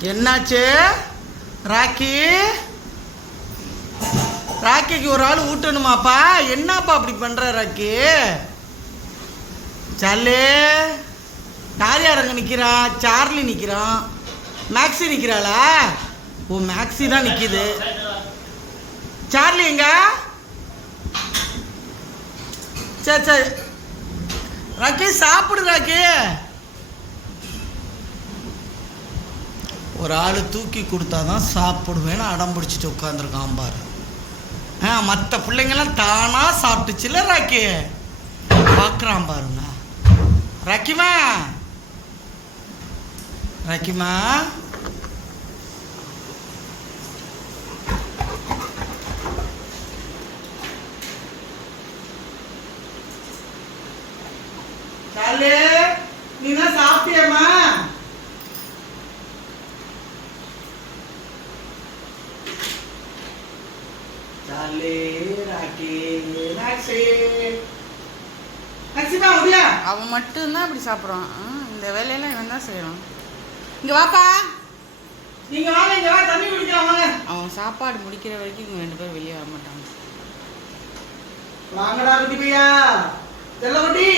என்னாச்சு? ராக்கி? ராக்கிக்கு ஒரு ஆள் ஊட்டணுமாப்பா? என்னப்பா அப்படி பண்ணுற ராக்கி? சல்லு யார் அங்கே நிற்கிறான் சார்லி நிற்கிறான் மேக்ஸி நிற்கிறாளா ஓ மேக்ஸி தான் நிற்கிது சார்லி எங்க? சரி சரி. ராக்கி சாப்பிடு ராக்கி. ஒரு ஆள் தூக்கி கொடுத்தா தான் சாப்பிடுவேன்னு அடம் பிடிச்சிட்டு உட்காந்துருக்கான் பாரு. ஆ மற்ற பிள்ளைங்கள்லாம் தானாக சாப்பிட்டுச்சுல ராக்கி? பார்க்குறான் பாருங்க ராக்கிமா? ராக்கிமா? நீ தான் சாப்பிட்டியம்மா? அவன் மட்டும்தான் அப்படி சாப்பிட்றான். இந்த வேலையெல்லாம் இவன் தான் செய்கிறான் இங்கே வாப்பா. நீங்க வாங்க இங்க வா தண்ணி குடிக்கலாம் வாங்க. அவன் சாப்பாடு முடிக்கிற வரைக்கும் இவங்க ரெண்டு பேரும் வெளியே வர மாட்டாங்க வாங்கடா குட்டி பையா. செல்ல குட்டி.